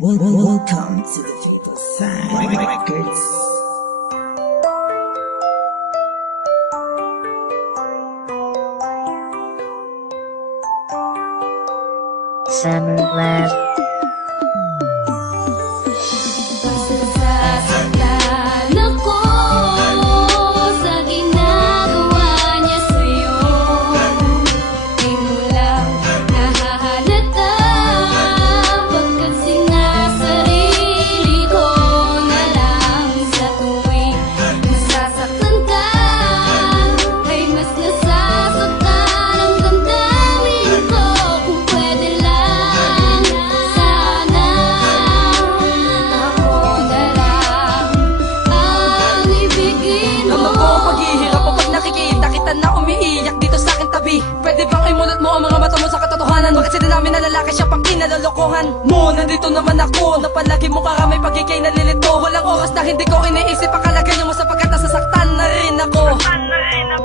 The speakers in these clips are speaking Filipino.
Welcome to the People Sign Records. Summer Lab. Masasaktan ako sa ginagawa niya sa'yo. Di mo lang nahahalata, pagkat sinasarili ko na lang sa tuwing nasasaktan ka, ay mas nasasaktan ang damdamin ko. Kung pwede lang, sana ako na lang ang ibigin mo. Ramdam ko ang paghihirap kapag nakikita kita na umiiyak dito sa aking tabi. Pwede bang imulat mo ang mga mata mo sa katotohanan? Bakit sila namin na lalaki siya pang kinalolokohan mo? Nandito naman ako na palagi mo karamay pagiging nalilito. Walang oras na hindi ko iniisip ang kalagayan mo sapagkat nasasaktan na rin ako.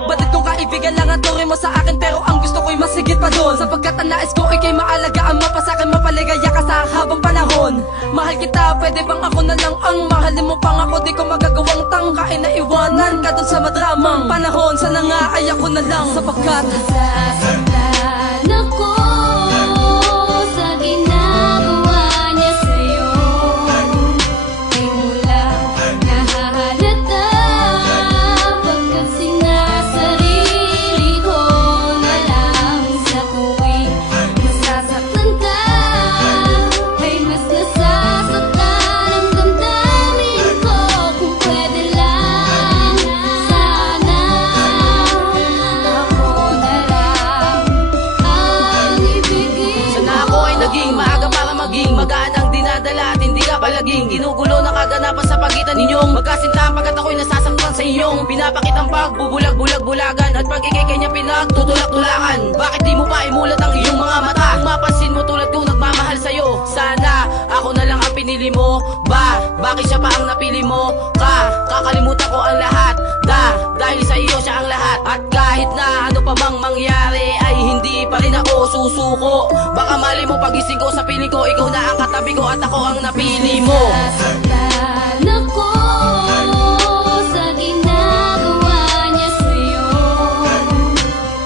Batid kong kaibigan lang ang turing mo sa akin, pero ang gusto ko'y masigit pa doon. Sapagkat ang nais ko ikay maalagaan mo pa sa'kin, mapaligaya ka sa habang panahon. Mahal kita, pwede bang ako na lang ang mahalin mo pang ako? Di ko magagawang tangkain na iwanan ka dun sa madramang panahon. Sana nga ay ako na lang sapagkat Nasasaktan ako sa ginagawa niya sa'yo. Di mo lang nahahalata, pagkat sinasarili ko na lang sa tuwing nasasaktan ka, ay mas nasasaktan ang damdamin ko. Kung pwede lang, sana ako na lang ang ibigin sana ako ay naging maaga para maging magaan ang dinadala at hindi ka palaging ginugulo na kaganapan sa pagitan ninyong magkasintahan, pagkat ako'y nasasaktan sa iyong pinapakitang pagbubulag-bulag-bulagan at pag-ikay kanya pinagtutulak-tulakan. Bakit di mo pa imulat ang iyong mga mata? Kung mapansin mo tulad kong nagmamahal sa'yo, sana ako na lang ang pinili mo. Bakit siya pa ang napili mo? Kakalimutan ko ang lahat dahil sa iyo siya ang lahat. At kahit na ano pa bang mangyari ay hindi pa rin ako susuko. Baka mali mo pagising ko sa piling ko, ikaw na ang katabi ko at ako ang napili mo. Nasasaktan ako sa ginagawa niya sa'yo.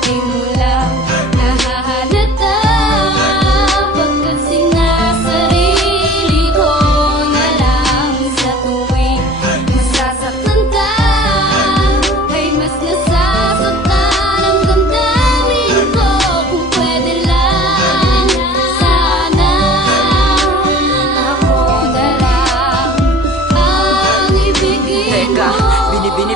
Di mo lang nahahalata, pagkat sinasarili ko na lang sa tuwing nasasaktan ka, ay mas nasasaktan ang damdamin ko. Kung pwede lang, sana ako na lang ang ibigin Teka, mo.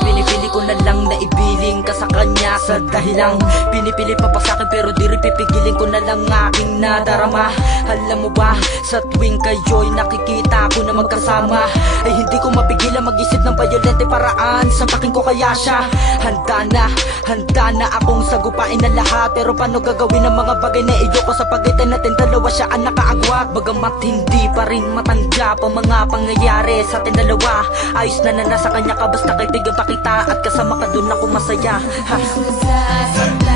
pinipili ko na lang na ibiling ka sa kanya sa dahilang pinipili pa sa'kin, pero di rin pipigilin ko na lang aking nadarama. Alam mo ba, sa tuwing kayo'y nakikita ko na magkasama, ay hindi ko mapigilan mag-isip ng violente paraan. Sampakin ko kaya siya. Handa na akong sagupain na lahat, pero paano gagawin ang mga bagay na iyo ko sa pagitan natin dalawa? Siya ang nakaagwat, bagamat hindi pa rin matanggap ang mga pangyayari sa atin dalawa. Ayos na nasa kanya ka, basta kaibigan pa kita at kasama ka dun ako masaya. Nasasaktan